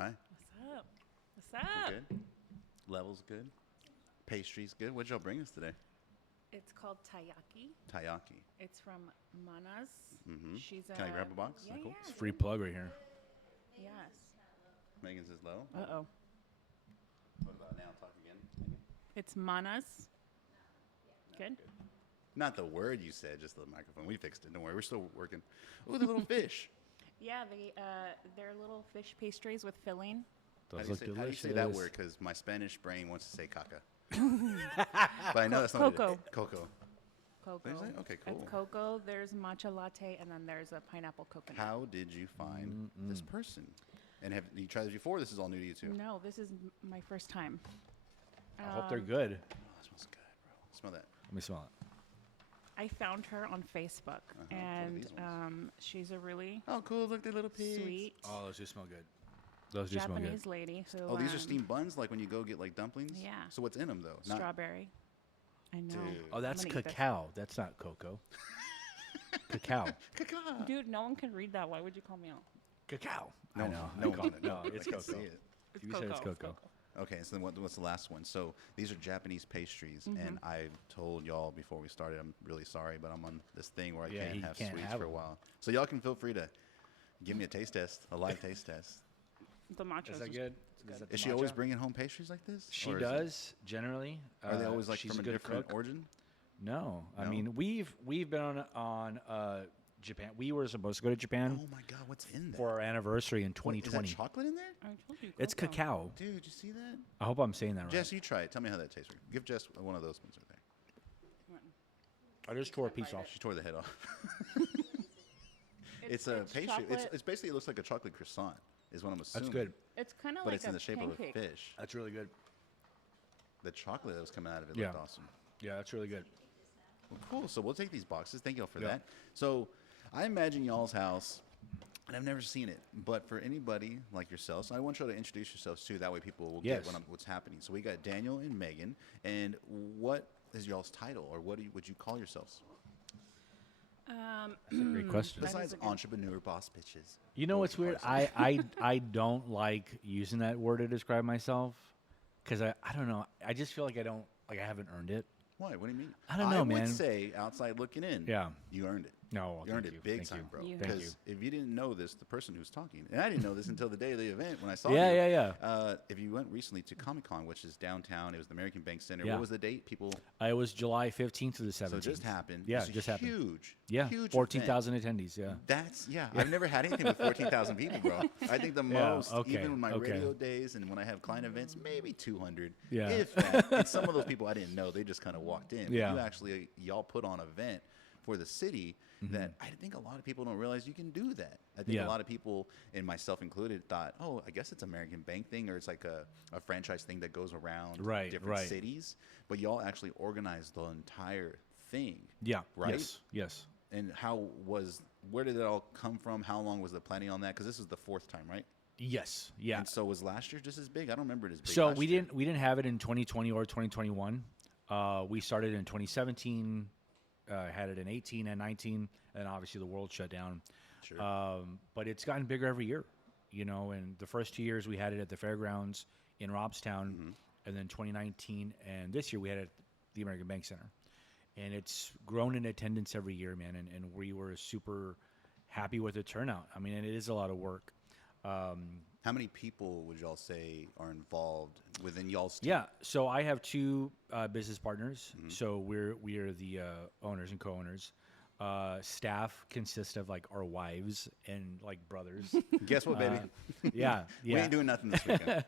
Hi. What's up? What's You up? good? Levels good. Pastries good. What'd y'all bring us today? It's called taiyaki. Taiyaki. It's from Mana's. Mm-hmm. She's Can I grab a box? Yeah, Is that cool? yeah. It's free plug right here. Yes. Megan says low. Uh-oh. What about now? Talk again. Megan? It's Mana's. Good. Not the word you said, just the microphone. We fixed it. Don't worry. We're still working. Ooh, the little fish. Yeah, they're little fish pastries with filling. Those How look do delicious. you say that word? Because my Spanish brain wants to say caca. But I know that's not what it Cocoa. is. Cocoa. Cocoa. What is it? Okay, cool. It's cocoa. There's matcha latte, and then there's a pineapple coconut. How did you find this person? And have you tried this before? This is all new to you too. No, this is my first time. I hope they're good. Oh, that smells good, bro. Smell that. Let me smell it. I found her on Facebook, What are and these ones? she's a really Oh, cool. Look, they're little pigs. sweet Oh, those do smell good. Those do smell good. Japanese lady who. Oh, these are steamed buns, like when you go get like dumplings. Yeah. So what's in them though? Not Strawberry. I know. Dude. Oh, that's I'm gonna eat this. cacao. That's not cocoa. Cacao. Caca. Dude, no one can read that. Why would you call me out? Cacao. No, I know. no I call one it. can. No, I it's can cocoa. see it. You said it's cocoa. Okay, so then what's the last one? So these are Japanese pastries, Mm-hmm. and I've told y'all before we started, I'm really sorry, but I'm on this thing where I Yeah, can't he have can't sweets have for a them. while. So y'all can feel free to give me a taste test, a live taste test. The matcha. Is that good? that Is the she always matcha? bringing home pastries like this? She Or is it- does generally. Are they always like she's from a good different cook. origin? No, I No? mean we've been on Japan. We were supposed to go to Japan Oh my God, what's in there? for our anniversary in What, is that 2020. chocolate in there? I told you. It's cocoa. cacao. Dude, you see that? I hope I'm saying that right. Jess, you try it. Tell me how that tastes. Give Jess one of those ones right there. I just tore a piece off. She tore the head off. It's It's a pastry. chocolate. It's basically, it looks like a chocolate croissant, is what I'm assuming. That's good. It's kind of But like it's in a the shape pancake. of a fish. That's really good. The chocolate that was coming out of it Yeah. looked awesome. Yeah, that's really good. Well, cool. So we'll take these boxes. Thank y'all for Yeah. that. So I imagine y'all's house, and I've never seen it, but for anybody like yourselves, I want y'all to introduce yourselves too. That way people will Yes. get what's happening. So we got Daniel and Megan. And what is y'all's title, or what would you call yourselves? That's a great question. That is Besides a good- entrepreneur, boss bitches. You know What what's would you weird? call yourself? I don't like using that word to describe myself because I don't know. I just feel like I haven't earned it. Why? What do you mean? I don't know, I would man. say, outside looking in, Yeah. you earned it. No, You earned thank it you. big Thank time, you. bro. You- Thank Because if you didn't know this, the person who's talking, and I didn't know this until the day of the event when I saw Yeah, you. yeah, yeah. If you went recently to Comic Con, which is downtown, it was the American Bank Center. Yeah. What was the date? People. It was July 15th to the 17th. So it just happened. Yeah, It's it a just happened. Huge. Yeah, Huge. 14,000 attendees. Yeah. That's I've never had anything with 14,000 people, bro. I think the most, okay, even in my okay. radio days and when I have client events, maybe 200. Yeah. If that. And some of those people I didn't know, they just kind of walked in. But Yeah. you actually, y'all put on an event for the city that I think a lot of people don't realize you can do that. I think Mm-hmm. Yeah. a lot of people, and myself included, thought, oh, I guess it's American Bank thing, or it's like a franchise thing that goes around Right, different right. cities. But y'all actually organized the entire thing. Yeah. Right? Yes. Yes. And where did it all come from? How long was the planning on that? Because this is the fourth time, right? Yes. Yeah. And so was last year just as big? I don't remember it as big. So last we year. didn't have it in 2020 or 2021. We started in 2017, had it in 18 and 19, and obviously the world shut down. Sure. But it's gotten bigger every year, and the first 2 years we had it at the fairgrounds in Robstown, Mm-hmm. and then 2019 and this year we had it at the American Bank Center. And it's grown in attendance every year, man, and we were super happy with the turnout. I mean, and it is a lot of work. How many people would y'all say are involved within y'all's team? Yeah, so I have two business partners. Mm-hmm. So we are the owners and co-owners. Staff consist of like our wives and like brothers. Guess what, baby? Yeah, We yeah. ain't doing nothing this weekend.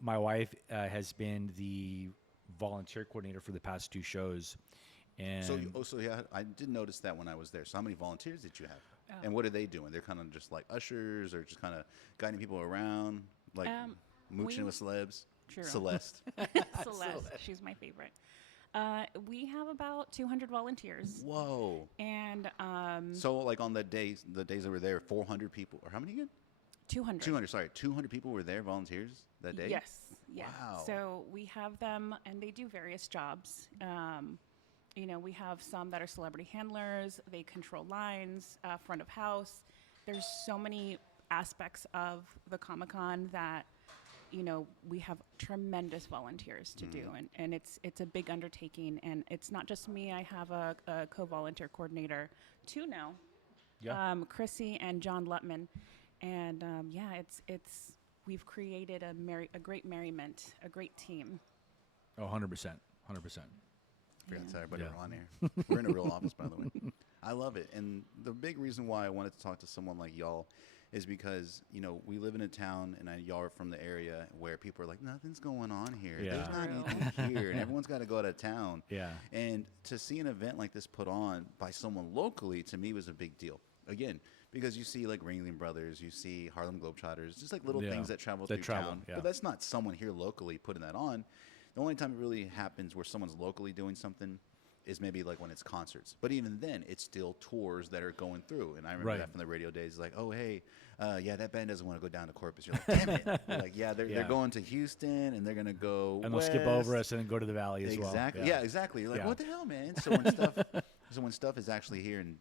My wife has been the volunteer coordinator for the past two shows, and so yeah, I did notice that when I was there. So how many volunteers did you have? And what are they doing? They're kind of just like ushers or just kind of guiding people around, like mooching we- with celebs. True. Celeste. Celeste. She's my favorite. We have about 200 volunteers. Whoa. And So like on the days that were there, 400 people, or how many again? 200. 200, sorry. 200 people were there, volunteers, that day? Yes. Yeah. Wow. So we have them, and they do various jobs. We have some that are celebrity handlers. They control lines, front of house. There's so many aspects of the Comic-Con that, you know, we have tremendous volunteers to do, and it's a big undertaking, and it's not just me. I have a co-volunteer coordinator, two now, Chrissy and John Lutman, and it's we've created a great merriment, a great team. Oh, 100%. 100%. Forgot to tell everybody we're on here. We're in a real office, by the way. I love it. And the big reason why I wanted to talk to someone like y'all is because, you know, we live in a town, and y'all are from the area where people are like, nothing's going on here. Yeah. There's not anything here. And everyone's got to go out of town. Yeah. And to see an event like this put on by someone locally, to me, was a big deal. Again, because you see like Ringling Brothers, you see Harlem Globetrotters, just like little things that travel through town. Yeah. But that's not someone here locally putting that on. The only time it really happens where someone's locally doing something is maybe like when it's concerts. But even then, it's still tours that are going through. And I remember that from the radio days, like, oh, hey, that band doesn't want to go down to Corpus. You're like, damn it. You're like, they're going to Houston, and they're going to go and west. they'll skip over us and then go to the Valley as well. Exactly. Yeah, exactly. You're like, what the hell, man? So when stuff is actually here and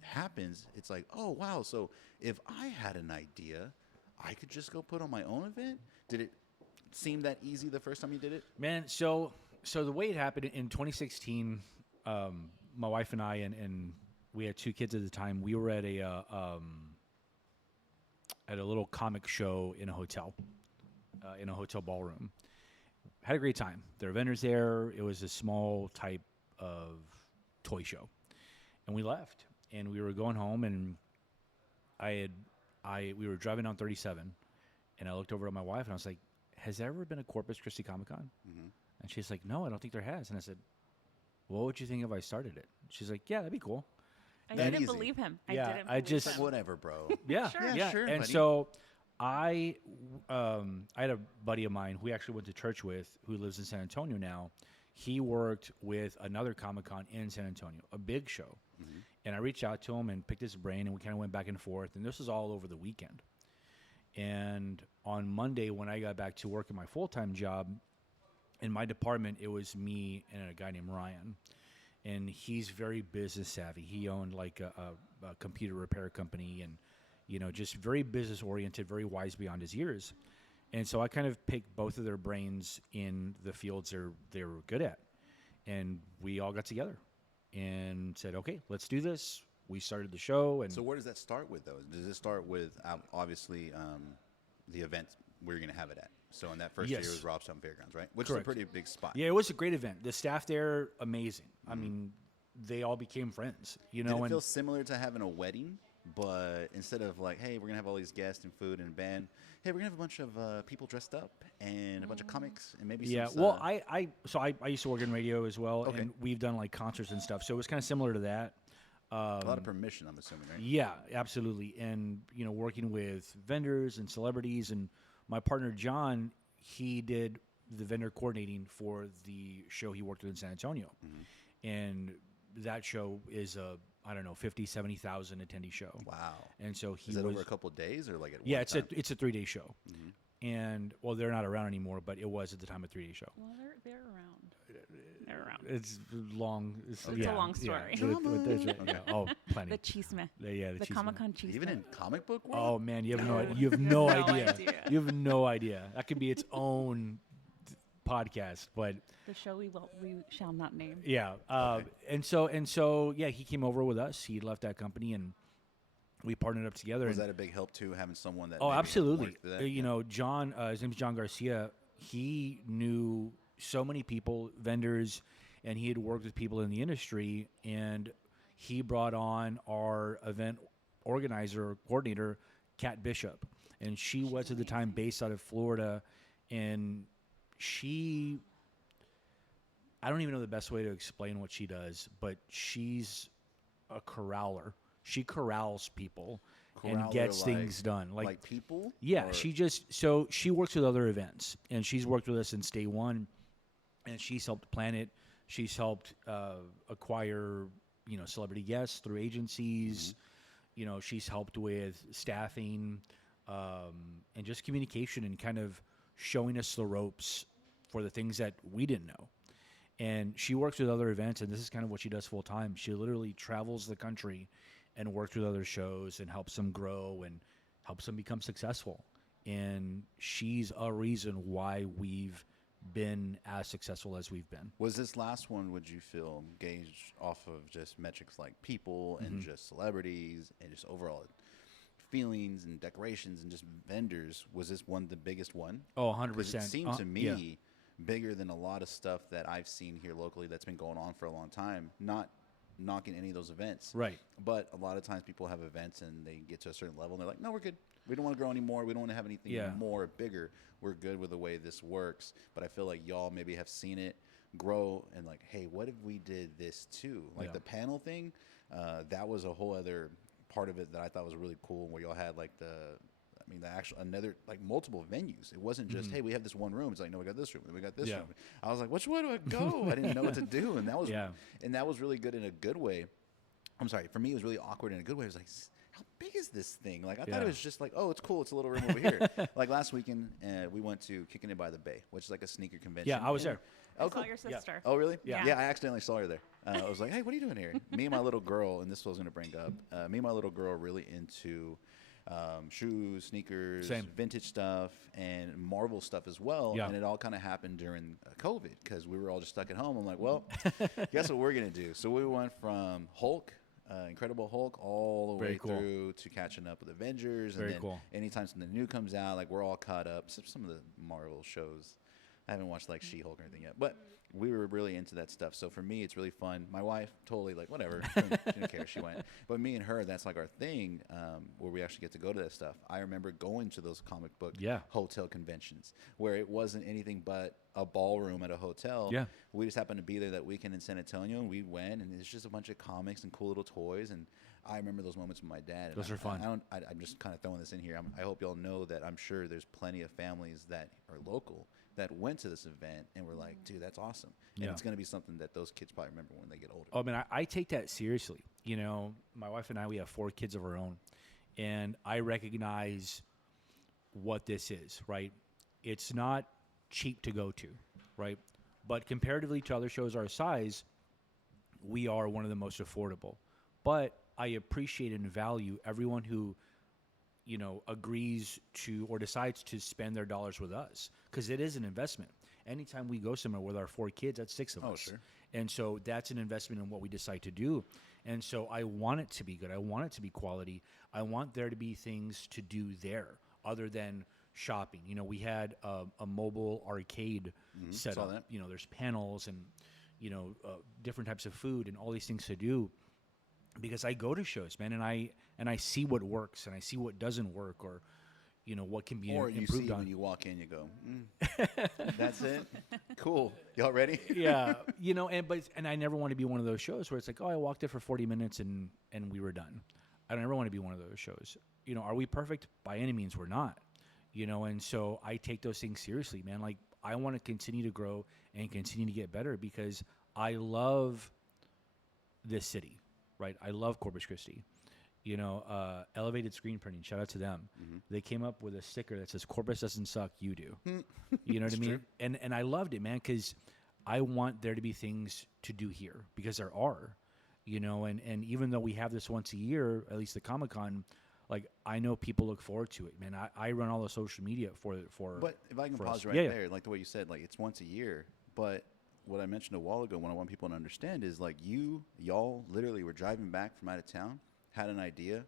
happens, it's like, oh, wow. So if I had an idea, I could just go put on my own event? Did it seem that easy the first time you did it? Man, so the way it happened in 2016, my wife and I, and we had two kids at the time. We were at a little comic show in a hotel ballroom. Had a great time. There were vendors there. It was a small type of toy show, and we left. And we were going home, and we were driving down 37, and I looked over at my wife, and I was like, "Has there ever been a Corpus Christi Comic Con?" Mm-hmm. And she's like, "No, I don't think there has." And I said, "What would you think if I started it?" She's like, "Yeah, that'd be cool." I didn't believe him. I didn't believe him. Whatever, bro. Yeah, sure. And buddy. so I had a buddy of mine who we actually went to church with, who lives in San Antonio now. He worked with another Comic-Con in San Antonio, a big show. Mm-hmm. And I reached out to him and picked his brain, and we kind of went back and forth. And this was all over the weekend. And on Monday, when I got back to work at my full-time job, in my department, it was me and a guy named Ryan. And he's very business savvy. He owned like a computer repair company, and, you know, just very business oriented, very wise beyond his years. And so I kind of picked both of their brains in the fields they were good at. And we all got together and said, okay, let's do this. We started the show. And so where does that start with, though? Does it start with, obviously, the event where you're going to have it at? So in that first year, it was Robstown Fairgrounds, right? Which Correct. is a pretty big spot. Yeah, it was a great event. The staff there, amazing. I mean, they all became friends. You know, Did it feel similar to having a wedding, but instead of like, hey, we're going to have all these guests and food and band, hey, we're going to have a bunch of people dressed up and a bunch of comics and maybe some well, I used to work in radio as well, Okay. and we've done like concerts and stuff. So it was kind of similar to that. a lot of permission, I'm assuming, right? Yeah, absolutely. And, you know, working with vendors and celebrities, and my partner, John, he did the vendor coordinating for the show he worked with in San Antonio. Mm-hmm. And that show is a, 50, 70,000 attendee show. Wow. And so he Is that over a couple of days or like at Yeah, one it's time? a 3-day show. Mm-hmm. And, well, they're not around anymore, but it was at the time a 3-day show. Well, they're around. They're around. It's long. It's a long story. Oh, plenty. The chisme. The The chisme. Comic-Con chisme. Even in comic book world? Oh man, you have no idea. idea. You have no idea. That could be its own podcast, but The show we shall not name. yeah. And so yeah, he came over with us. He left that company, and we partnered up together. Was and, that a big help too, having someone that? oh, maybe absolutely. worked for that? You know, John. His name's John Garcia. He knew so many people, vendors, and he had worked with people in the industry. And he brought on our event organizer, coordinator, Kat Bishop, and she was at the time based out of Florida, and I don't even know the best way to explain what she does, but she's a corraller. She corrals people and gets things done. Like people? Yeah, Or- she works with other events, and she's worked with us since day one, and she's helped plan it. She's helped acquire, celebrity guests through agencies. Mm-hmm. She's helped with staffing, and just communication, and kind of showing us the ropes for the things that we didn't know. And she works with other events, and this is kind of what she does full time. She literally travels the country and works with other shows and helps them grow and helps them become successful. And she's a reason why we've been as successful as we've been. Was this last one, would you feel, gauged off of just metrics like people and just celebrities and just overall feelings and decorations and just vendors? Was this one the biggest one? Oh, 100%. 'Cause it seemed to me bigger than a lot of stuff that I've seen here locally that's been going on for a long time. Not knocking any of those events. Right. But a lot of times people have events and they get to a certain level and they're like, no, we're good. We don't want to grow anymore. We don't want to have anything more bigger. We're good with the way this works. But I feel like y'all maybe have seen it grow and like, hey, what if we did this too? Like the panel thing, that was a whole other part of it that I thought was really cool, where y'all had like the actual another, like, multiple venues. It wasn't just, hey, we have this one room. It's like, no, we got this room, and we got this room. I was like, which way do I go? I didn't know what to do, and that was really good in a good way. I'm sorry, for me, it was really awkward in a good way. It was like, how big is this thing? Like, I thought it was just like, oh, it's cool. It's a little room over here. Like last weekend, we went to Kicking It by the Bay, which is like a sneaker convention. Yeah, I was there. I saw your sister. Oh, really? Yeah. Yeah, I accidentally saw her there. I was like, hey, what are you doing here? Me and my little girl, and this was going to bring up, me and my little girl are really into shoes, sneakers, vintage stuff, and Marvel stuff as well. And it all kind of happened during COVID because we were all just stuck at home. I'm like, well, guess what we're going to do? So we went from Hulk, Incredible Hulk, all the way through to catching up with Avengers. And then anytime something new comes out, like, we're all caught up. Some of the Marvel shows, I haven't watched like She-Hulk or anything yet, but we were really into that stuff. So for me, it's really fun. My wife, totally like, whatever, she didn't care, she went. But me and her, that's like our thing, where we actually get to go to that stuff. I remember going to those comic book hotel conventions where it wasn't anything but a ballroom at a hotel. Yeah, we just happened to be there that weekend in San Antonio, and we went, and it's just a bunch of comics and cool little toys. And I remember those moments with my dad. Those are fun. I'm just kind of throwing this in here. I hope y'all know that I'm sure there's plenty of families that are local that went to this event and were like, dude, that's awesome. And it's going to be something that those kids probably remember when they get older. Oh, man, I take that seriously. You know, my wife and I, we have 4 kids of our own, and I recognize what this is, right? It's not cheap to go to, right? But comparatively to other shows our size, we are one of the most affordable. But I appreciate and value everyone who, you know, agrees to or decides to spend their dollars with us, because it is an investment. Anytime we go somewhere with our 4 kids, that's 6 of us. Sure. And so that's an investment in what we decide to do. And so I want it to be good. I want it to be quality. I want there to be things to do there other than shopping. You know, we had a mobile arcade set up. That. You know, there's panels and, you know, different types of food and all these things to do. Because I go to shows, man, and I see what works and I see what doesn't work, or, you know, what can be improved on. Or you see when you walk in, you go, that's it? Cool. Y'all ready? Yeah. You know, and I never want to be one of those shows where it's like, oh, I walked there for 40 minutes and we were done. I don't ever want to be one of those shows. You know, are we perfect? By any means, we're not. You know, and so I take those things seriously, man. Like, I want to continue to grow and continue to get better because I love this city. Right, I love Corpus Christi. You know, Elevated Screen Printing, shout out to them. They came up with a sticker that says, Corpus doesn't suck, you do. You know what I mean? True. And I loved it, man, because I want there to be things to do here, because there are. You know, and even though we have this once a year, at least the Comic Con, like, I know people look forward to it, man. I run all the social media for. But if I can pause right there, like the way you said, like, it's once a year, but what I mentioned a while ago, what I want people to understand is, like, y'all literally were driving back from out of town, had an idea,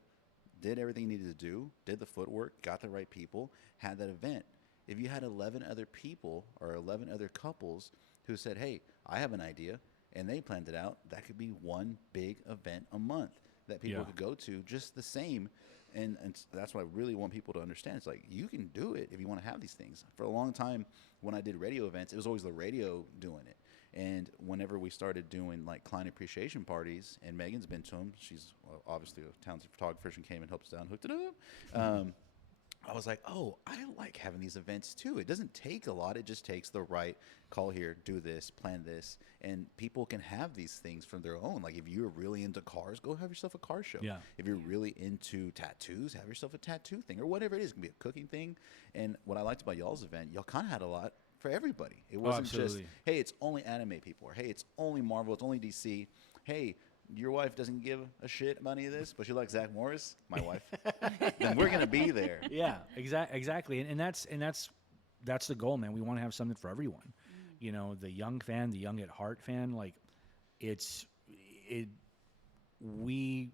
did everything you needed to do, did the footwork, got the right people, had that event. If you had 11 other people or 11 other couples who said, hey, I have an idea, and they planned it out, that could be one big event a month that people could go to just the same. And that's what I really want people to understand. It's like, you can do it if you want to have these things. For a long time, when I did radio events, it was always the radio doing it. And whenever we started doing, like, client appreciation parties, and Megan's been to them, she's obviously a talented photographer, she came and helped us out and hooked it up. I was like, oh, I like having these events too. It doesn't take a lot. It just takes the right call here, do this, plan this, and people can have these things from their own. Like, if you're really into cars, go have yourself a car show. Yeah. If you're really into tattoos, have yourself a tattoo thing or whatever it is. It can be a cooking thing. And what I liked about y'all's event, y'all kind of had a lot for everybody. It wasn't just, hey, it's only anime people, or hey, it's only Marvel, it's only DC. Hey, your wife doesn't give a shit about any of this, but she likes Zach Morris, my wife, then we're gonna be there. Yeah, exactly, and that's the goal, man. We want to have something for everyone. You know, the young fan, the young at heart fan, like we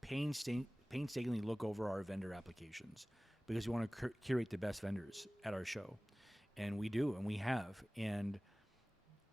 painstakingly look over our vendor applications because we want to curate the best vendors at our show, and we do, and we have, and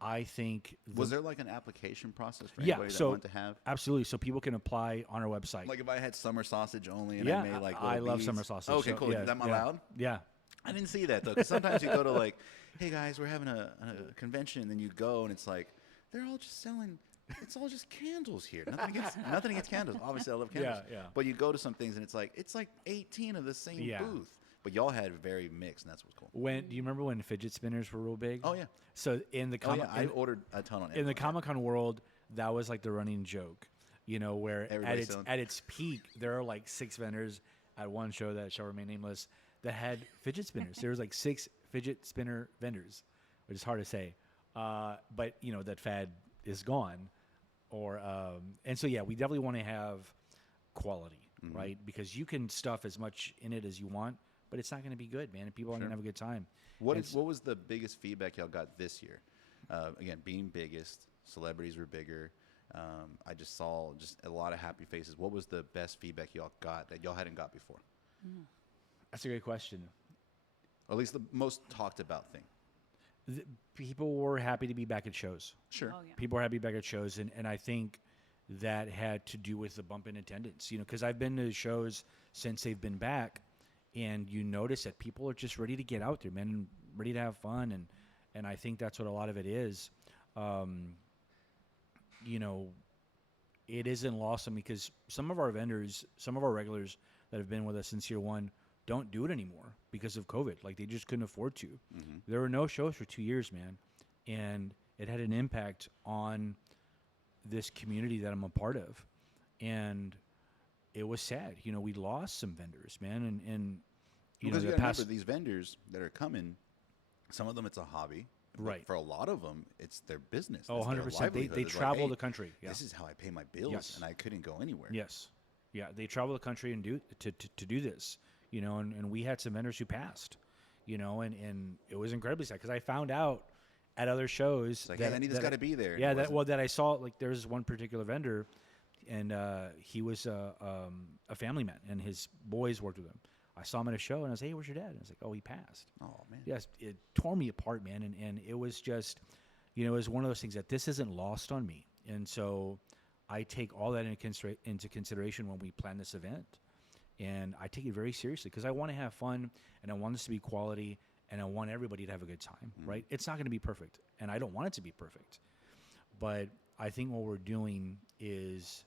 I think was there like an application process for anybody that wanted to have? Absolutely. So people can apply on our website. Like if I had summer sausage only and I made like I love beads. summer sausage. Okay, so, cool. Is that allowed? Yeah. I didn't see that though, because sometimes you go to like, hey guys, we're having a convention, and then you go and it's like they're all just selling. It's all just candles here. Nothing against candles. Obviously, I love candles. Yeah. But you go to some things and it's like 18 of the same booth. But y'all had very mixed, and that's what's cool. Do you remember when fidget spinners were real big? Oh yeah. So in the I ordered a ton on it. In the Comic-Con world, that was like the running joke, you know, where at its peak, there are like 6 vendors at one show that shall remain nameless that had fidget spinners. There was like 6 fidget spinner vendors, which is hard to say. But you know, that fad is gone. And so, yeah, we definitely want to have quality, right? Because you can stuff as much in it as you want, but it's not going to be good, man. And people aren't going to have a good time. What was the biggest feedback y'all got this year? Again, being biggest, celebrities were bigger. I just saw just a lot of happy faces. What was the best feedback y'all got that y'all hadn't got before? That's a great question. Or at least the most talked about thing. People were happy to be back at shows. Sure. Oh, yeah. People were happy back at shows, and I think that had to do with the bump in attendance. You know, because I've been to shows since they've been back, and you notice that people are just ready to get out there, man, and ready to have fun, and I think that's what a lot of it is. You know, it isn't lost on me because some of our vendors, some of our regulars that have been with us since year one don't do it anymore because of COVID. Like, they just couldn't afford to. There were no shows for 2 years, man, and it had an impact on this community that I'm a part of, and it was sad. You know, we lost some vendors, man, and you because know, you gotta remember these vendors that are coming, some of them it's a hobby. Right. For a lot of them, it's their business. Oh, 100%. They travel the country. Yeah. This is how I pay my bills, and I couldn't go anywhere. Yes. Yeah, they travel the country and to do this, you know, and we had some vendors who passed, you know, and it was incredibly sad because I found out at other shows it's like, hey, I need this guy to be there. Yeah, that I saw, like, there's one particular vendor, and he was a family man, and his boys worked with him. I saw him at a show, and I was, hey, where's your dad? And I was like, oh, he passed. Oh, man. Yes, it tore me apart, man, and it was just, you know, it was one of those things that this isn't lost on me, and so I take all that into consideration when we plan this event, and I take it very seriously because I want to have fun, and I want this to be quality, and I want everybody to have a good time, right? It's not going to be perfect, and I don't want it to be perfect, but I think what we're doing is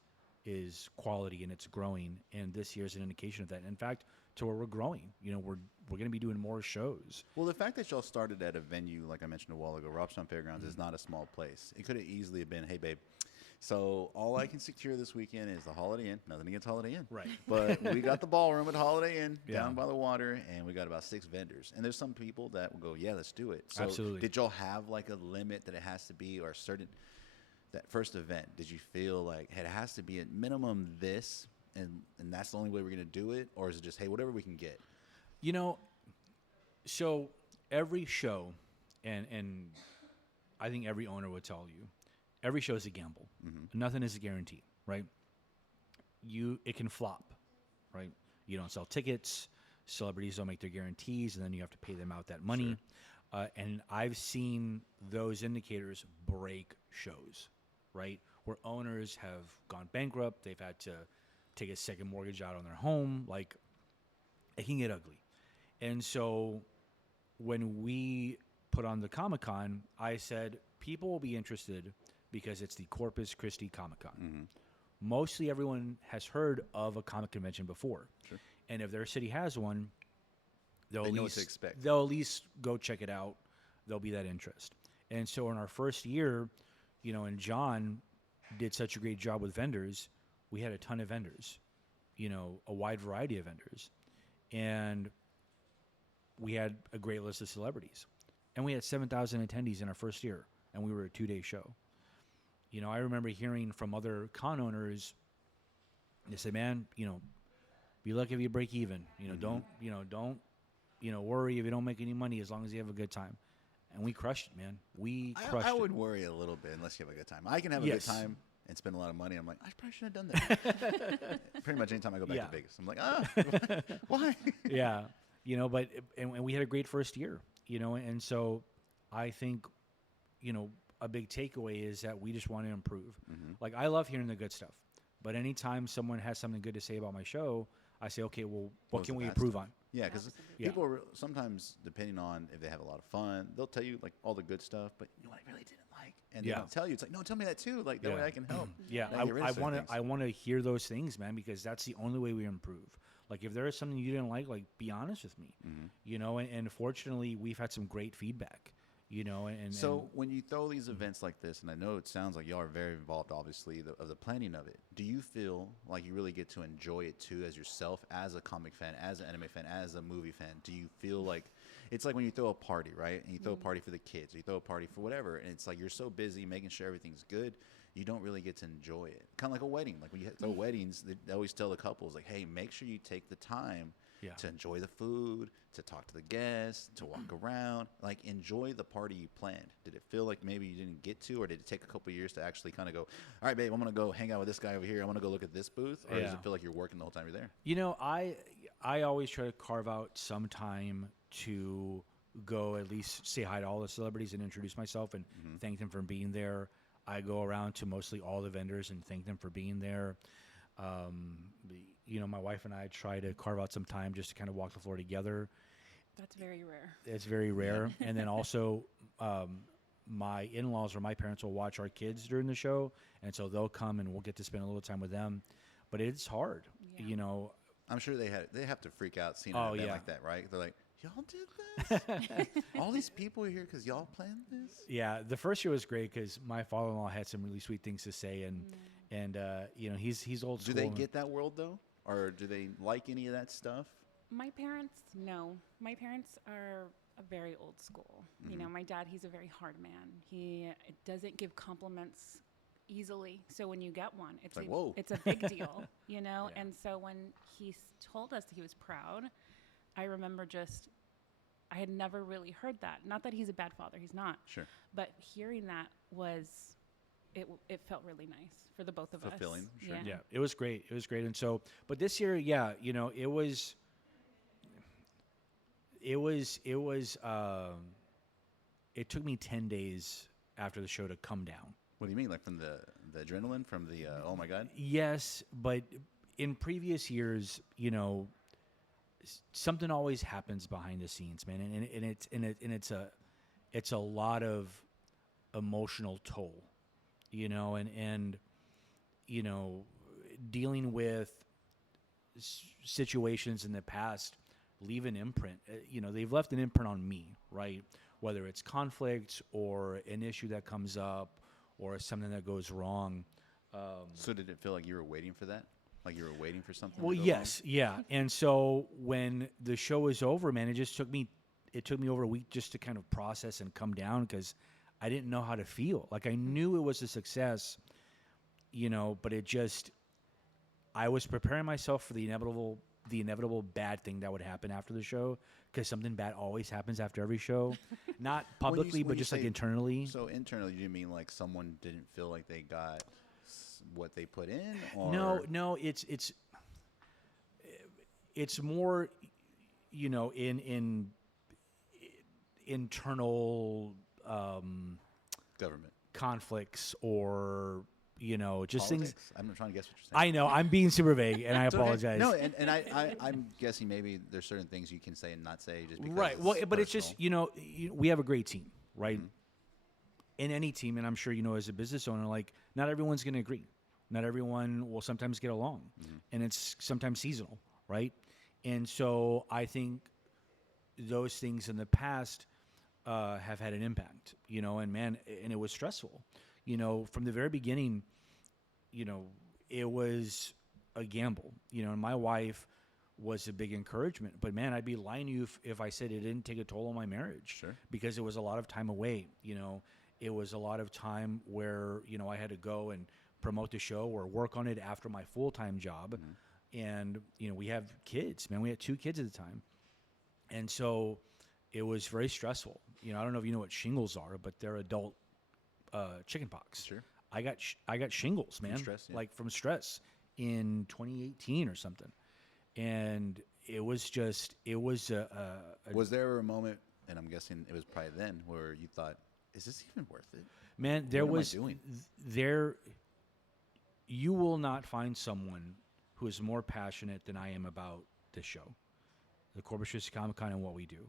quality, and it's growing, and this year is an indication of that. In fact, to where we're growing, you know, we're going to be doing more shows. Well, the fact that y'all started at a venue, like I mentioned a while ago, Robstown Fairgrounds, is not a small place. It could have easily been, hey, babe, so all I can secure this weekend is the Holiday Inn. Nothing against Holiday Inn. Right. But we got the ballroom at Holiday Inn down by the water, and we got about 6 vendors. And there's some people that will go, yeah, let's do it. So absolutely. Did y'all have like a limit that it has to be, or a certain, that first event, did you feel like it has to be at minimum this, and that's the only way we're going to do it? Or is it just, hey, whatever we can get? You know, so every show, and I think every owner would tell you, every show is a gamble. Nothing is a guarantee, right? It can flop, right? You don't sell tickets, celebrities don't make their guarantees, and then you have to pay them out that money. Sure. And I've seen those indicators break shows, right? Where owners have gone bankrupt, they've had to take a second mortgage out on their home. Like, it can get ugly. And so when we put on the Comic-Con, I said, people will be interested because it's the Corpus Christi Comic Con. Mostly everyone has heard of a comic convention before. Sure. And if their city has one, they'll know what to expect. They'll at least go check it out. There'll be that interest. And so in our first year, you know, and John did such a great job with vendors, we had a ton of vendors, you know, a wide variety of vendors. And we had a great list of celebrities. And we had 7,000 attendees in our first year, and we were a 2-day show. You know, I remember hearing from other con owners, they say, man, you know, be lucky if you break even. You know, don't worry if you don't make any money as long as you have a good time. And we crushed it, man. We crushed it. I would worry a little bit unless you have a good time. I can have a Yes. good time and spend a lot of money. I'm like, I probably shouldn't have done that. Pretty much anytime I go back Yeah. to Vegas, I'm like, why? Yeah, you know, but and we had a great first year, you know, and so I think, you know, a big takeaway is that we just want to improve. Like, I love hearing the good stuff, but anytime someone has something good to say about my show, I say, okay, well, what was can the we bad improve stuff? on? Yeah, because Yeah. people are sometimes, depending on if they have a lot of fun, they'll tell you like all the good stuff, but you know what I really didn't like, and they Yeah. don't tell you. It's like, no, tell me that too. Like that Yeah. way I can help. Yeah, And get rid of I certain want to things. I want to hear those things, man, because that's the only way we improve. Like, if there is something you didn't like, be honest with me, you know. And fortunately, we've had some great feedback, you know. And So when you throw these events like this, and I know it sounds like y'all are very involved, obviously, of the planning of it, do you feel like you really get to enjoy it too as yourself, as a comic fan, as an anime fan, as a movie fan? Do you feel like it's like when you throw a party, right? And you throw a party for the kids, or you throw a party for whatever, and it's like you're so busy making sure everything's good, you don't really get to enjoy it. Kind of like a wedding. Like when you throw weddings, they always tell the couples, like, hey, make sure you take the time Yeah. to enjoy the food, to talk to the guests, to walk around, like enjoy the party you planned. Did it feel like maybe you didn't get to, or did it take a couple of years to actually kind of go, all right, babe, I'm going to go hang out with this guy over here. I'm going to go look at this booth. Or does Yeah. it feel like you're working the whole time you're there? You know, I always try to carve out some time to go at least say hi to all the celebrities and introduce myself and thank them for being there. I go around to mostly all the vendors and thank them for being there. You know, my wife and I try to carve out some time just to kind of walk the floor together. That's very rare. It's very rare. And then also, my in-laws or my parents will watch our kids during the show, and so they'll come and we'll get to spend a little time with them. But it's hard, Yeah. you know. I'm sure they have to freak out seeing an Oh, event yeah. like that, right? They're like, y'all did this? All these people are here because y'all planned this? Yeah, the first year was great because my father-in-law had some really sweet things to say, and you know, he's old Do school. they get that world, though? Or do they like any of that stuff? My parents, no. My parents are a very old school. You know, my dad, he's a very hard man. He doesn't give compliments easily. So when you get one, it's like, whoa. it's a big deal, you know? Yeah. And so when he told us he was proud, I remember I had never really heard that. Not that he's a bad father, he's not. Sure. But hearing that it felt really nice for the both of us. Fulfilling, sure. Yeah, it was great. It was great. And so, but this year, yeah, you know, it took me 10 days after the show to come down. What do you mean? Like from the adrenaline, from the, oh my God? Yes, but in previous years, you know, something always happens behind the scenes, man. And it's a lot of emotional toll, you know, and you know, dealing with situations in the past leave an imprint. You know, they've left an imprint on me, right? Whether it's conflict or an issue that comes up or something that goes wrong. So did it feel like you were waiting for that? Like you were waiting for something? Well, to go yes, yeah. And so when the show was over, man, it took me over a week just to kind of process and come down because I didn't know how to feel. Like I knew it was a success, you know, but I was preparing myself for the inevitable bad thing that would happen after the show because something bad always happens after every show, not publicly, when but you just like say- internally. So internally, do you mean like someone didn't feel like they got what they put in? Or? No, it's more, you know, in internal Government. conflicts or, you know, just things. Politics? I'm not trying to guess what you're saying. I know I'm being super vague, and I It's okay. apologize. No, and I'm guessing maybe there's certain things you can say and not say just because Right. Well, but it's personal. just, you know, we have a great team, right? In any team, and I'm sure you know as a business owner, like not everyone's going to agree. Not everyone will sometimes get along, and it's sometimes seasonal, right? And so I think those things in the past have had an impact, you know, and man, and it was stressful. You know, from the very beginning, you know, it was a gamble, you know, and my wife was a big encouragement. But man, I'd be lying to you if I said it didn't take a toll on my marriage. Sure. Because it was a lot of time away, you know, It was a lot of time where, I had to go and promote the show or work on it after my full-time job. And, we have kids, man. We had 2 kids at the time. And so it was very stressful. I don't know if you know what shingles are, but they're adult chicken pox. Sure. I got shingles, man. Stress, yeah. Like from stress in 2018 or something. And it was Was there a moment, and I'm guessing it was probably then, where you thought, is this even worth it? Man, you will not find someone who is more passionate than I am about this show, the Corpus Christi Comic Con, and what we do.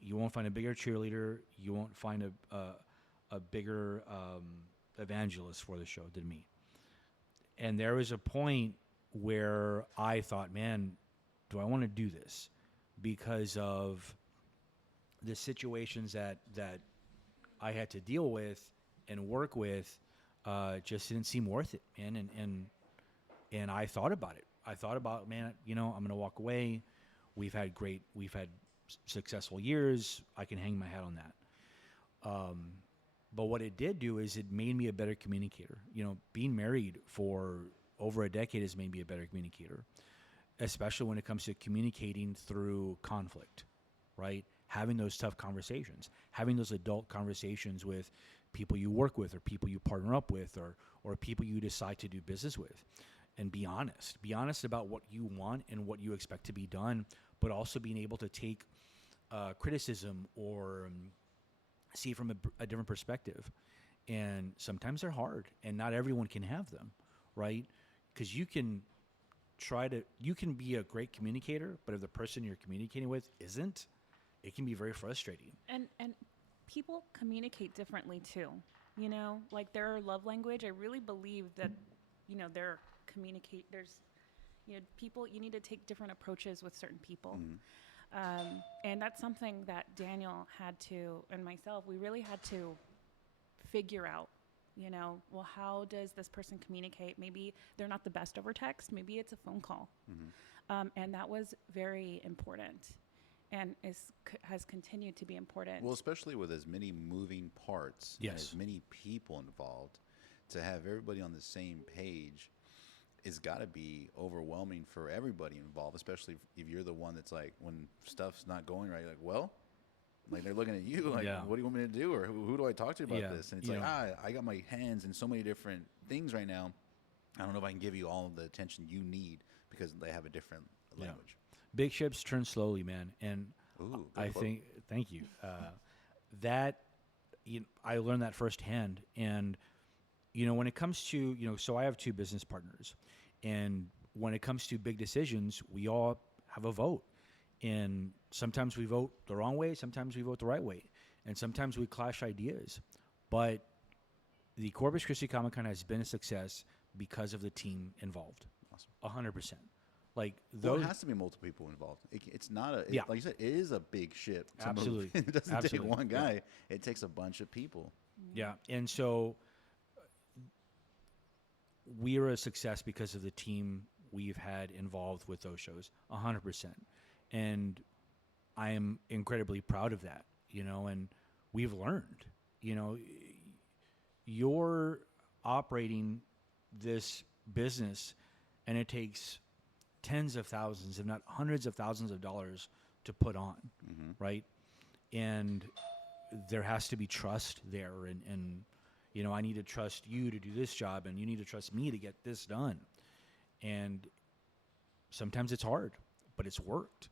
You won't find a bigger cheerleader. You won't find a bigger evangelist for the show than me. And there was a point where I thought, man, do I want to do this? Because of the situations that I had to deal with and work with, just didn't seem worth it, man. And I thought about it. I thought about, man, I'm going to walk away. We've had successful years. I can hang my hat on that. But what it did do is it made me a better communicator. Being married for over a decade has made me a better communicator, especially when it comes to communicating through conflict, right? Having those tough conversations, having those adult conversations with people you work with or people you partner up with or people you decide to do business with. And be honest. Be honest about what you want and what you expect to be done, but also being able to take criticism or see it from a different perspective. And sometimes they're hard, and not everyone can have them, right? Because you can be a great communicator, but if the person you're communicating with isn't, it can be very frustrating. And people communicate differently too. Like their love language. I really believe that, there's, people, you need to take different approaches with certain people. And that's something that Daniel had to, and myself, we really had to figure out, well, how does this person communicate? Maybe they're not the best over text. Maybe it's a phone call. And that was very important and has continued to be important. Well, especially with as many moving parts, and as many people involved, to have everybody on the same page it's got to be overwhelming for everybody involved, especially if you're the one that's like, when stuff's not going right, you're like, well, like they're looking at you like, what do you want me to do? Or who do I talk to about this? And it's like, I got my hands in so many different things right now. I don't know if I can give you all of the attention you need because they have a different language. Big ships turn slowly, man. And I think, thank you. I learned that firsthand. And, when it comes to, so I have two business partners. And when it comes to big decisions, we all have a vote. And sometimes we vote the wrong way, sometimes we vote the right way. And sometimes we clash ideas. But the Corpus Christi Comic Con has been a success because of the team involved. Awesome. 100%. Like those, it has to be multiple people involved. It's not like you said, it is a big ship to Absolutely. move. It doesn't Absolutely. take one guy. Yeah. It takes a bunch of people. Yeah. And so we are a success because of the team we've had involved with those shows, 100%. And I am incredibly proud of that, and we've learned, you're operating this business and it takes tens of thousands, if not hundreds of thousands of dollars to put on, right? And there has to be trust there. And I need to trust you to do this job, and you need to trust me to get this done. And sometimes it's hard, but it's worked.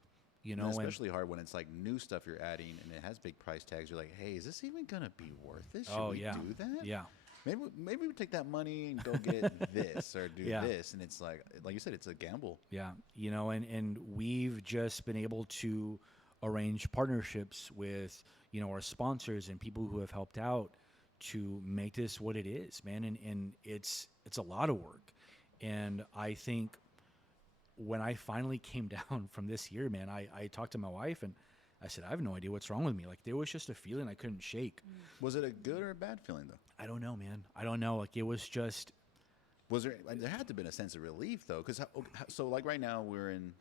And especially hard when it's like new stuff you're adding and it has big price tags. You're like, hey, is this even going to be worth it? Should we do that? Yeah. Maybe we take that money and go get this or do this. And it's like you said, it's a gamble. Yeah. And we've just been able to arrange partnerships with, our sponsors and people who have helped out to make this what it is, man. And it's a lot of work. And I think when I finally came down from this year, man, I talked to my wife and I said, I have no idea what's wrong with me. Like, there was just a feeling I couldn't shake. Was it a good or a bad feeling, though? I don't know, man. I don't know. Like, it was just... Was there... there had to have been a sense of relief, though, because... So, like, right now, we're in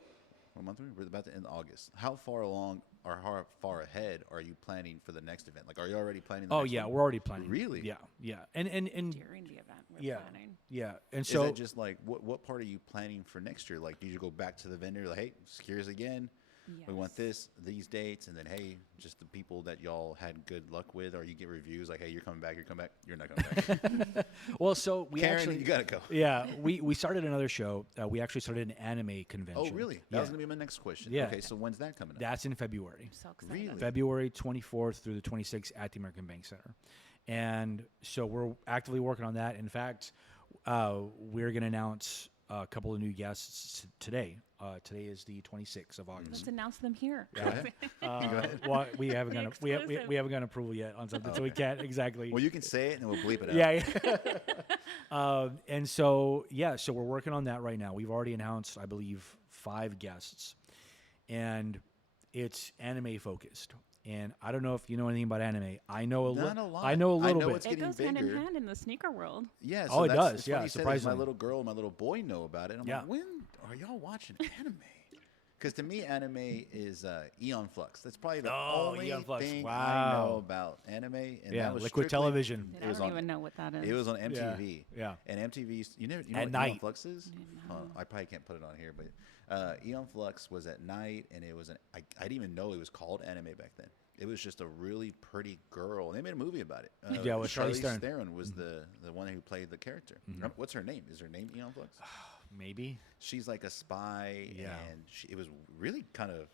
What month are we? We're about to end August. How far along or how far ahead are you planning for the next event? Like, are you already planning? The Oh next yeah, one? we're already planning. Really? Yeah, yeah. And During the event, we're yeah, planning. yeah. And Is so that just like what part are you planning for next year? Like, do you go back to the vendor like, hey, here's again. We want these dates, and then hey, just the people that y'all had good luck with, or you get reviews like, hey, you're coming back, you're not coming back. well, so we Karen, actually you gotta go. Yeah, we started another show. We actually started an anime convention. Oh, really? That was gonna be my next question. Yeah. Okay, so when's that coming up? That's in February. I'm so excited. Really? February 24th through the 26th at the American Bank Center. And so we're actively working on that. In fact, we're going to announce a couple of new guests today. Today is the 26th of August. Let's announce them here. Go ahead. Go ahead. Well, we haven't The got we haven't got approval yet on something, so we can't exactly. Well, you can say it, and we'll bleep it out. Yeah. And so so we're working on that right now. We've already announced, I believe, 5 guests, and it's anime focused. And I don't know if you know anything about anime. I know a little. Not a lot. I know a little I know bit. it's It getting goes hand in bigger. hand in the sneaker world. Yeah. Oh, it that's- does, it's yeah, funny you say that, 'cause surprisingly. my little girl and my little boy know about it. And I'm Yeah. like, when are y'all watching anime? Because to me, anime is Eon Flux. That's probably the only Eon Flux. thing I Wow. know about anime. And Yeah, that was liquid strictly- television. Dude, It I was don't on- even know what that is. It was on MTV. Yeah. And MTV, you know At what Eon night. Flux is? I probably can't put it on here, but Eon Flux was at night, and it was I didn't even know it was called anime back then. It was just a really pretty girl, and they made a movie about it. Yeah, with Charlize Theron. Theron was the one who played the character. What's her name? Is her name Eon Flux? Maybe. She's like a spy, Yeah. and it was really kind of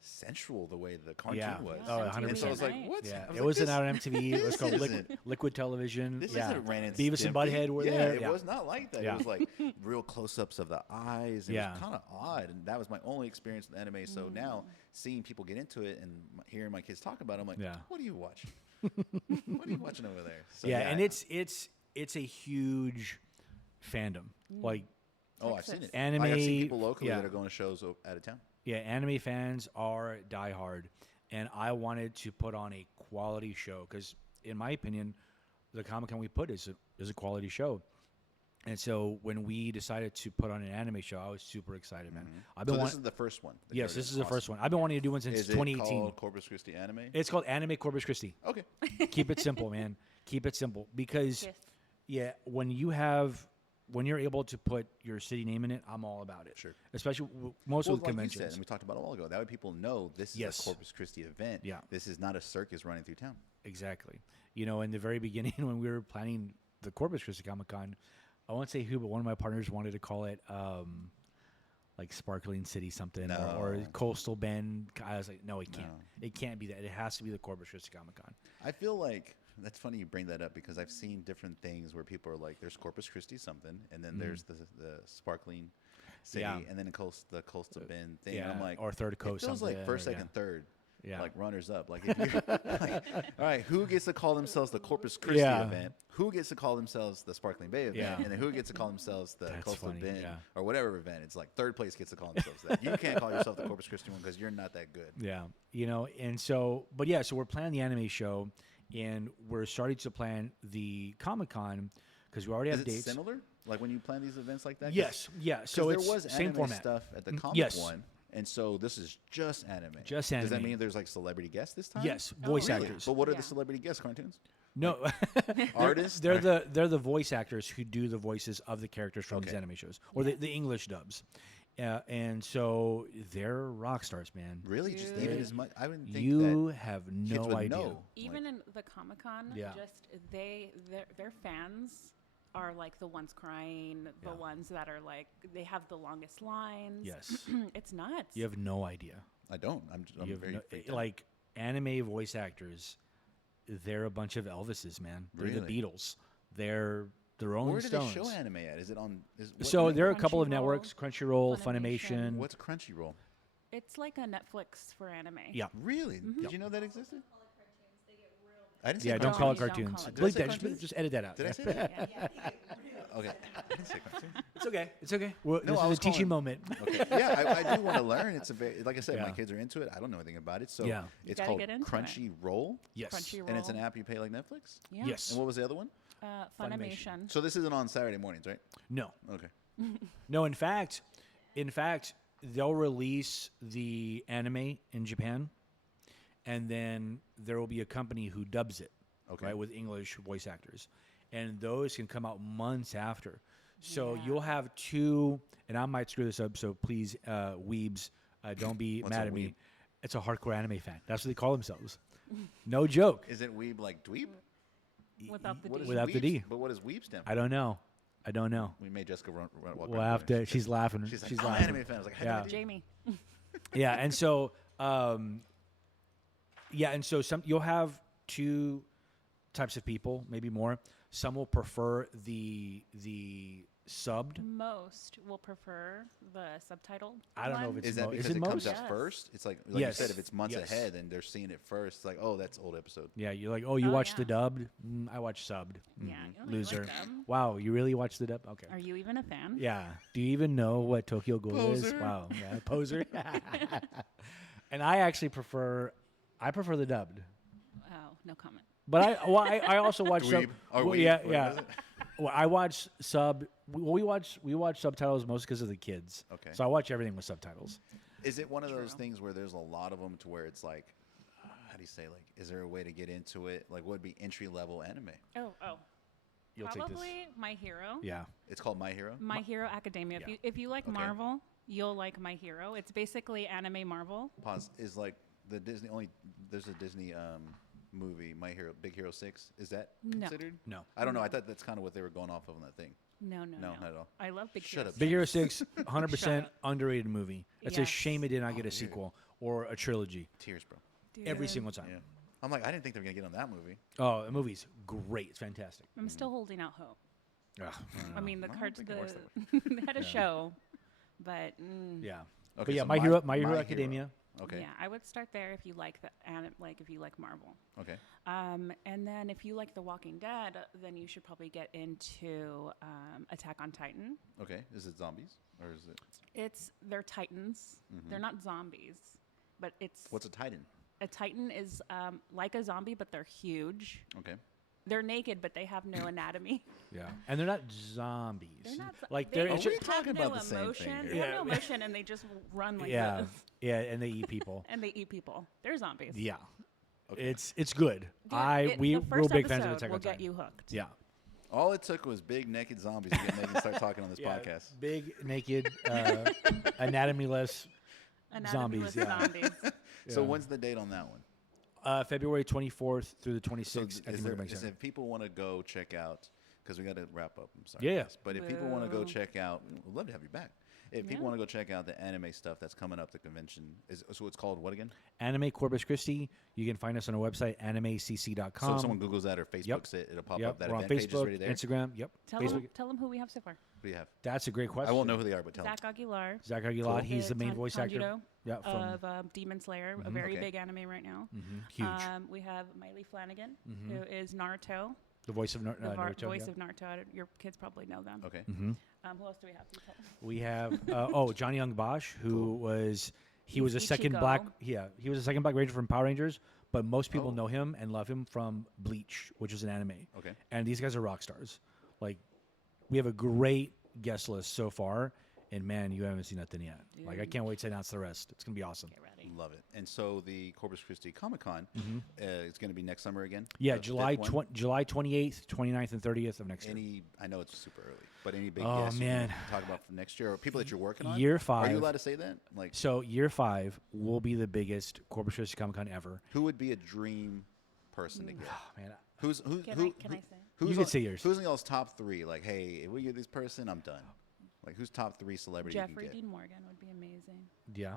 sensual the way the cartoon Yeah. was. Oh, MTV 100%. And so I was like, Night. what? Yeah, I was it like, wasn't this- out on MTV. It was this called isn't- Liquid Television. This yeah. isn't Ren and Beavis and Stimpy. Butthead were yeah, there. It was not like that. Yeah. It was like real close-ups of the eyes. It Yeah. was kind of odd, and that was my only experience with anime. So now seeing people get into it and hearing my kids talk about it, I'm like, Yeah. what are you watching? What are you watching over there? So, Yeah, and it's a huge fandom. Like oh, I've seen it. Anime- I've seen people locally yeah. that are going to shows out of town. yeah, anime fans are diehard, and I wanted to put on a quality show because, in my opinion, the Comic Con we put is a quality show. And so when we decided to put on an anime show, I was super excited, man. I've been So wa- this is the first one. that yes, you're this is doing. the first Awesome. one. I've been wanting to do one since Is it 2018. called Corpus Christi Anime? It's called Anime Corpus Christi. Okay. Keep it simple, man. Keep it simple because Yes. yeah, when you're able to put your city name in it, I'm all about it. Sure. Especially most Well, of the like you conventions. said, and we talked about it a while ago, that way people know this is Yes. a Corpus Christi event. Yeah. This is not a circus running through town. Exactly. You know, in the very beginning when we were planning the Corpus Christi Comic Con, I won't say who, but one of my partners wanted to call it like Sparkling City something or No. Coastal Bend. I was like, no, it can't. No. It can't be that. It has to be the Corpus Christi Comic Con. I feel like that's funny you bring that up because I've seen different things where people are like, there's Corpus Christi something, and then there's the Sparkling City, Yeah. and then the Coastal Bend thing. yeah, And I'm like, or Third Coast It feels something, like first, or- second, third. Yeah. Like runners up. Like, if you like, all right, who gets to call themselves the Corpus Christi Yeah. event? Who gets to call themselves the Sparkling Bay event? Yeah. And then who gets to call themselves the That's Coastal funny, Bend yeah. or whatever event? It's like third place gets to call themselves that. You can't call yourself the Corpus Christi one because you're not that good. Yeah, you know, and so, but yeah, so we're planning the anime show, and we're starting to plan the Comic Con because we already Is have it dates. similar? Like when you plan these events like that? 'Cause- Yes, yeah. 'cause So there it's was same anime format. stuff at the comic yes. one, and so this is just anime. Just Does that anime. mean there's like celebrity guests this time? Yes, Oh, voice really? actors. But what are Yeah. the celebrity guest cartoons? No, Artists? they're the voice actors who do the voices of the characters from these Okay. anime shows or the English dubs, and so they're rock stars, man. Really? Just Dude. even as much? I wouldn't think You that have kids no would idea. know. Even in the Comic Con, Yeah. just their fans are like the ones crying, the ones that are like they have the longest lines. Yes, It's nuts. you have no idea. I don't. I'm You have very no- freaked out. like anime voice actors. They're a bunch of Elvises, man. They're the Really? Beatles. They're the Rolling Where do Stones. they show anime at? Is it on? What So network? there are a couple of Crunchyroll, networks: Crunchyroll, Funimation. Funimation. What's Crunchyroll? It's like a Netflix for anime. Yeah, Really? Did you know that existed? I didn't say yeah. Don't cartoons. call it Don't cartoons. call it- Did I Bleep say that. cartoons? Just edit that out. Did I Yeah. say that? Yeah. Okay. I didn't say cartoons. It's okay. It's okay. Well, No, this I is was a teaching calling- moment. Okay. Yeah, I do want to learn. It's a very, like I said, my Yeah. kids are into it. I don't know anything about it. So Yeah. it's gotta called get into it. Crunchyroll, Yes. Crunchyroll. and it's an app you pay like Netflix. Yeah. Yes. And what was the other one? Funimation. So this isn't on Saturday mornings, right? No. Okay. No. In fact, they'll release the anime in Japan, and then there will be a company who dubs it, Okay. right, with English voice actors, and those can come out months after. So you'll have two, and I might screw this up, so please, weebs, don't be What's mad a at me. weeb? It's a hardcore anime fan. That's what they call themselves. No joke. Is it weeb like dweeb? Without the What D. is Without the weebs? D. But what does weeb stand for? I don't know. We made Jessica walk We'll around have the corner. to. She's laughing. She's like, She's I'm an laughing. anime fan. I was like, Yeah. Jamie. Yeah, and so some you'll have two types of people, maybe more. Some will prefer the subbed. Most will prefer the subtitled. I don't know if one. it's Is that mo- because is it it comes most? out Yes. first? It's like Yes. you said, if it's months Yes. ahead and they're seeing it first, it's like, oh, that's old episode. Yeah, you're like, oh, you Oh, watched the yeah. dubbed? I watched subbed. Yeah, you like Loser. them. Wow, you really watched the dubbed? Okay. Are you even a fan? Yeah. Do you even know what Tokyo Ghoul is? Poser. Wow. Yeah, poser. And I actually prefer the dubbed. Oh, no comment. But I also watch Dweeb. Or well, weeb. yeah, What yeah. is it? Well, I watch we watch subtitles most because of the kids. Okay. So I watch everything with subtitles. Is it one of those True. things where there's a lot of them to where it's like, how do you say, like, is there a way to get into it? Like, what would be entry level anime? Oh. You'll take Probably this. My Hero. Yeah. It's called My Hero. My Hero Academia. Yeah. If you like Okay. Marvel, you'll like My Hero. It's basically anime Marvel. Pause. Is like the Disney only? There's a Disney movie, My Hero, Big Hero 6. Is that No. considered? No. I don't know. I thought that's kind of what they were going off of on that thing. No, not at all. I love Big Shut Hero. up. Big Hero 6, 100% Shut up. underrated movie. It's a Yes. shame it did not get a weird. sequel or a trilogy Tears, bro. every Dude. single time. Yeah. I'm like, I didn't think they were gonna get on that movie. Oh, the movie's great. It's fantastic. I'm still holding out hope. Ugh, I mean, the I don't cards think it works they had a show, but yeah. Okay, But yeah, so My Hero Academia. Okay. yeah, I would start there if you like if you like Marvel. Okay. And then if you like The Walking Dead, then you should probably get into Attack on Titan. Okay. Is it zombies or is it? They're titans. They're not zombies, but What's a Titan? a titan is like a zombie, but they're huge. Okay. They're naked, but they have no anatomy. Yeah. And they're not zombies. They're not like they they're Are it's we just, talking have no about the same thing emotion. here? They have Yeah. no emotion, and they just run like yeah. this. Yeah, and they eat people. And they eat people. They're zombies. Yeah. Okay. It's good. Dude, We're the first big fans of episode Attack will on get Titan. you hooked. Yeah. All it took was big naked zombies to get Megan start talking on this Yeah, podcast. big, naked, anatomy-less Anatomy-less Zombies, yeah. zombies. So Yeah. when's the date on that one? February 24th through the 26th So at is the there, Meagan Bank is Center. if people want to go check out, because we got to wrap up. I'm sorry. Yeah, yeah. guys, But if people want to go Boo. check out, we'd love to have you back. If people Yeah. want to go check out the anime stuff that's coming up, the convention so it's called what again? Anime Corpus Christi. You can find us on our website, animecc.com. So if someone Googles that or Facebooks it, it'll pop Yep, up. That we're on event page is Facebook, already there. Instagram. Yep. Tell Facebook. them who we have so far. What do you have? That's a great question. I won't know who they are, but tell Zach Aguilar. Zach Aguilar. He's the main Tan- voice actor. Tanjiro Yeah, from of Demon Slayer, a very Okay. big anime right now. huge. We have Miley Flanagan, who is Naruto, The voice of the Naruto. voice yeah. of Naruto. Your kids probably know them. Okay. Who else do we have? You tell- We have Johnny Young Bosch, who was he was a He's second Ichigo. black he was a second Black Ranger from Power Rangers, but most people know him and love him from Bleach, which is an anime. Okay. And these guys are rock stars. Like we have a great guest list so far, and man, you haven't seen nothing yet. Like I can't wait to announce the rest. It's gonna be awesome. Get ready. Love it. And so the Corpus Christi Comic Con is going to be next summer again? Yeah, The July fifth one? July 28th, 29th, and 30th of next year. I know it's super early, but any big Oh, guests man. you can talk about for next year or people that you're working on? Year Are 5. you allowed to say that? Like, So year 5 will be the biggest Corpus Christi Comic Con ever. who would be a dream person to get? Oh, man, Can I say? Who's You can say yours. Who's in y'all's top 3? Like, hey, if we get this person, I'm done. Like, who's top 3 celebrity you Jeffrey can get? Dean Morgan would be amazing. yeah.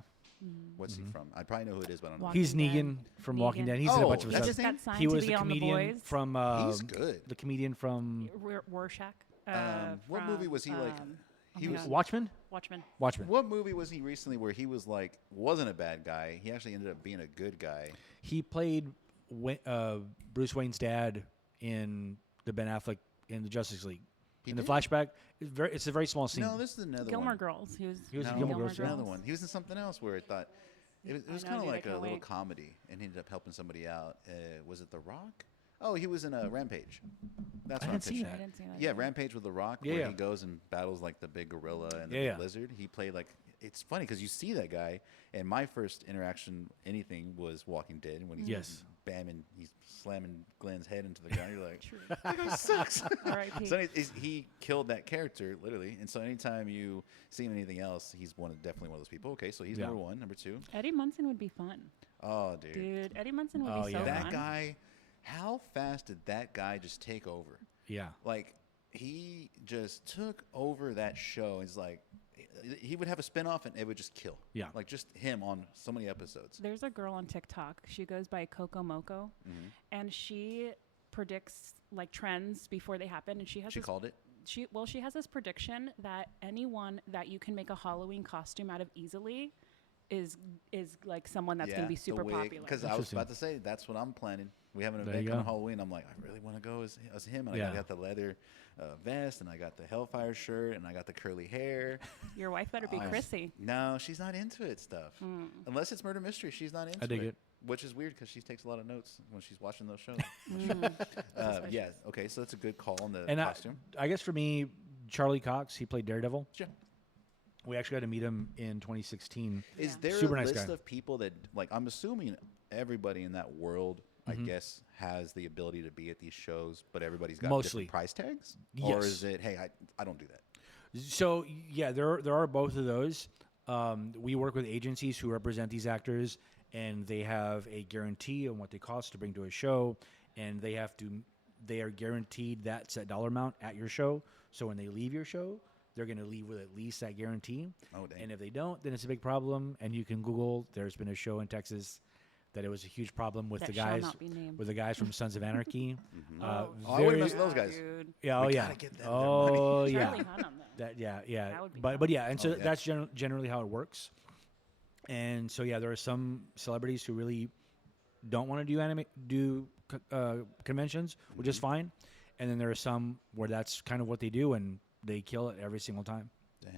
What's he from? I probably know who it is, but I don't know. Walking He's Dead. Negan from Walking Dead. He's in a Oh, bunch of that's stuff. his Just got signed He to was be the on The comedian Boys. from He's good. the comedian from Rorschach. What movie was he like? He my was. God. Watchmen. Watchmen. What movie was he recently where he was like wasn't a bad guy? He actually ended up being a good guy. He played Bruce Wayne's dad in the Ben Affleck in the Justice League. He in the did? flashback, it's a very small scene. No, this is another Gilmore one. Girls. He was in No, Gilmore there's Girls, yeah. another one. He was in something else where it thought it was I kind know, of dude, I like a can't little wait. comedy, and he ended up helping somebody out. Was it The Rock? Oh, he was in a Rampage. That's I what I'm didn't see picturing. I didn't see that. Yeah, either. Rampage with The Rock, Yeah, where yeah. he goes and battles like the big gorilla and the Yeah, big yeah. lizard. He played like it's funny because you see that guy, and my first interaction, anything, was Walking Dead when he's he's slamming Glenn's head into the ground. You're like, that guy sucks. R.I.P. So he killed that character literally, and so anytime you see him in anything else, he's definitely one of those people. Okay, so he's number one. Number two, Eddie Munson would be fun. Oh, dude, Eddie Munson would be so fun. That guy, how fast did that guy just take over? Yeah, like he just took over that show. It's like he would have a spinoff and it would just kill. Yeah, like just him on so many episodes. There's a girl on TikTok. She goes by Coco Moco, and she predicts like trends before they happen. And she called it. She has this prediction that anyone that you can make a Halloween costume out of easily is like someone that's going to be super popular. Because I was about to say that's what I'm planning. We have an event on Halloween. I'm like, I really want to go as him. And I got the leather vest, and I got the Hellfire shirt, and I got the curly hair. Your wife better be Chrissy. No, she's not into it stuff. Unless it's murder mystery, she's not into it. I dig it. Which is weird because she takes a lot of notes when she's watching those shows. Yeah. Okay, so that's a good call on the costume. I guess for me, Charlie Cox, he played Daredevil. Sure. We actually got to meet him in 2016. Is there Super a nice list guy. of people that, like, I'm assuming everybody in that world, I guess, has the ability to be at these shows, but everybody's got different price tags? Yes. Or is it, hey, I don't do that? So, yeah, there are both of those. We work with agencies who represent these actors, and they have a guarantee on what they cost to bring to a show, and they are guaranteed that set dollar amount at your show. So when they leave your show, they're going to leave with at least that guarantee. Oh, dang. And if they don't, then it's a big problem. And you can Google. There's been a show in Texas that it was a huge problem with the guys from Sons of Anarchy. I wouldn't mess with those guys. Dude. Yeah. We Yeah. gotta get them their Oh money. yeah. Charlie Hunnam, though. Yeah. That would be But fun. yeah, and so that's generally how it works. And so yeah, there are some celebrities who really don't want to do conventions, which is fine. And then there are some where that's kind of what they do, and they kill it every single time. Dang.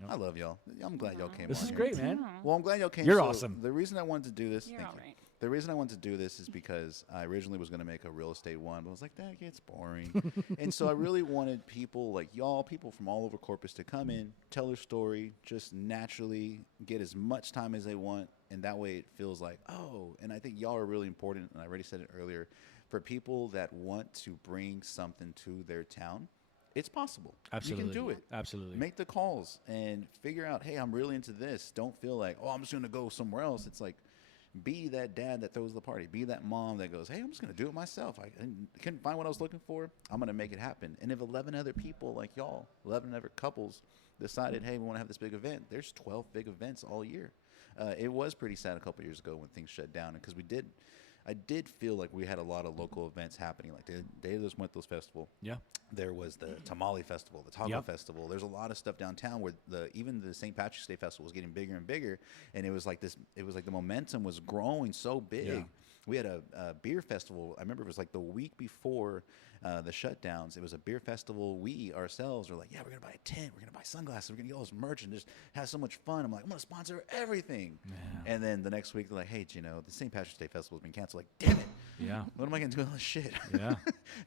Yep. I love y'all. I'm glad y'all came This on is here. great, man. Well, I'm glad y'all came. You're So awesome. The reason I wanted to do this, You're thank all you. right. The reason I wanted to do this is because I originally was going to make a real estate one, but I was like, that gets boring. And so I really wanted people like y'all, people from all over Corpus to come in, tell their story, just naturally get as much time as they want. And that way it feels like, oh, and I think y'all are really important. And I already said it earlier, for people that want to bring something to their town, it's possible. Absolutely. You can do it. Absolutely. Make the calls and figure out, hey, I'm really into this. Don't feel like, oh, I'm just going to go somewhere else. It's like, be that dad that throws the party. Be that mom that goes, hey, I'm just going to do it myself. I couldn't find what I was looking for. I'm going to make it happen. And if 11 other people like y'all, 11 other couples decided, hey, we want to have this big event, there's 12 big events all year. It was pretty sad a couple years ago when things shut down because I did feel like we had a lot of local events happening, like the Day of los Muertos Festival. Yeah. There was the Tamale Festival, the Taco Festival. There's a lot of stuff downtown where even the St. Patrick's Day Festival was getting bigger and bigger, and it was like the momentum was growing so big. Yeah. We had a beer festival. I remember it was like the week before the shutdowns. It was a beer festival. We ourselves were like, yeah, we're going to buy a tent. We're going to buy sunglasses. We're going to get all this merch and just have so much fun. I'm like, I'm going to sponsor everything. Yeah. And then the next week, they're like, hey, Gino, the St. Patrick's Day Festival has been canceled. Like, damn it. Yeah. What am I going to do with all this shit? Yeah.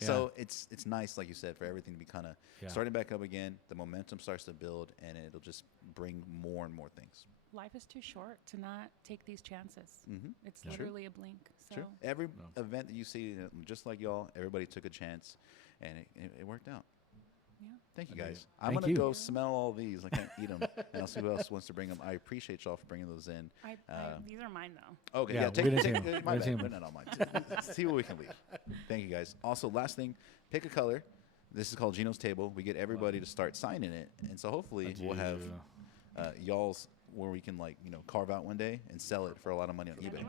So it's nice, like you said, for everything to be kind of starting back up again. The momentum starts to build, and it'll just bring more and more things. Life is too short to not take these chances. It's literally a blink. So Sure. Every event that you see, just like y'all, everybody took a chance, and it worked out. Yeah. Thank you, guys. I'm going to go smell all these. I can't eat them. And I'll see who else wants to bring them. I appreciate y'all for bringing those in. These are mine, though. Okay, take my bad. They're not all mine. See what we can leave. Thank you, guys. Also, last thing, pick a color. This is called Gino's Table. We get everybody to start signing it. And so hopefully we'll have y'all's where we can carve out one day and sell it for a lot of money on eBay.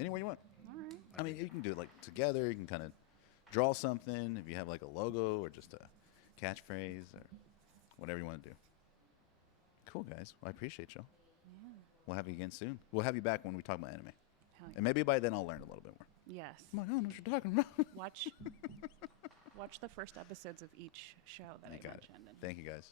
Anywhere you want. All right. I mean, you can do it together. You can kind of draw something if you have a logo or just a catchphrase or whatever you want to do. Cool, guys. Well, I appreciate y'all. Yeah. We'll have you again soon. We'll have you back when we talk about anime. Yeah. And maybe by then I'll learn a little bit more. Yes. I'm like, I don't know what you're talking about. Watch the first episodes of each show that I mentioned. Thank you, guys.